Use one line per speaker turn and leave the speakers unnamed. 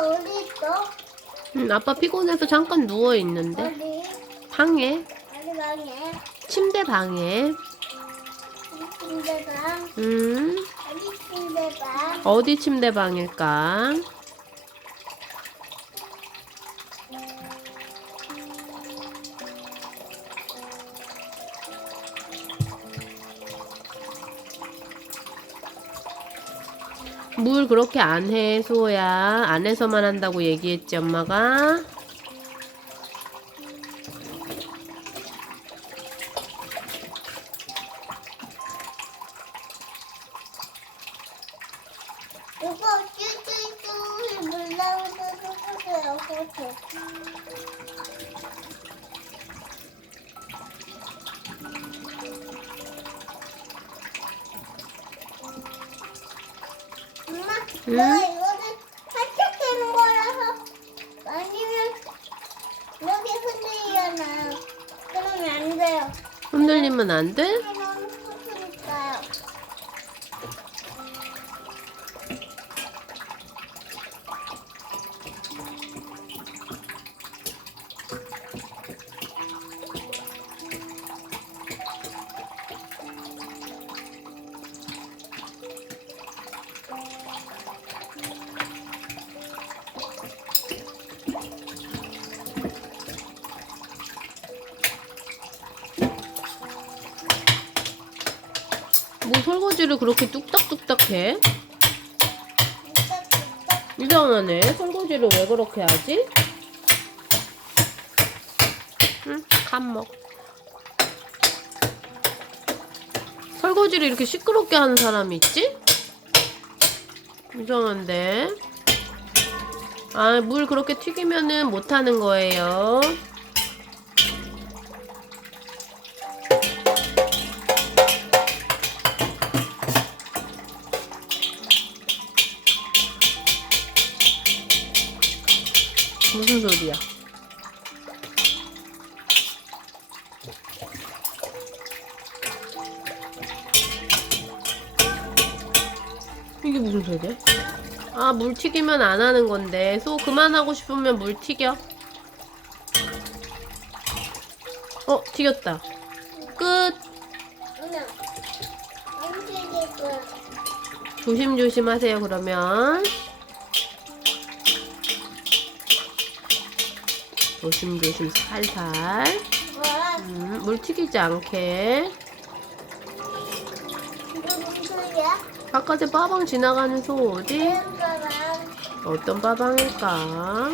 어디 있어?
응, 아빠 피곤해서 잠깐 누워 있는데
어디?
방에
어디 방에?
침대 방에
어디 침대방?
음
어디 침대방?
어디 침대 방일까? 물 그렇게 안 해, 수호야. 안에서만 한다고 얘기했지, 엄마가.
이거 쭈쭈쭈 물 나오는 소리야, 그렇게. 엄마,
응?
내가 이거를 살짝 되는 거라서 아니면 여기 흔들리잖아. 그러면 안 돼요.
흔들리면 안 돼?
너무 크니까요.
뭐 설거지를 그렇게 뚝딱뚝딱 해? 이상하네. 설거지를 왜 그렇게 하지? 응, 칸먹. 설거지를 이렇게 시끄럽게 하는 사람이 있지? 이상한데. 아, 물 그렇게 튀기면은 못 하는 거예요. 무슨 소리야? 이게 무슨 소리야? 아, 물 튀기면 안 하는 건데. 소 그만하고 싶으면 물 튀겨. 어, 튀겼다. 끝.
누나.
조심조심 하세요, 그러면. 조심조심 살살.
와,
음, 물 튀기지 않게. 바깥에 빠방 지나가는 소 어디? 어떤 빠방일까?
와,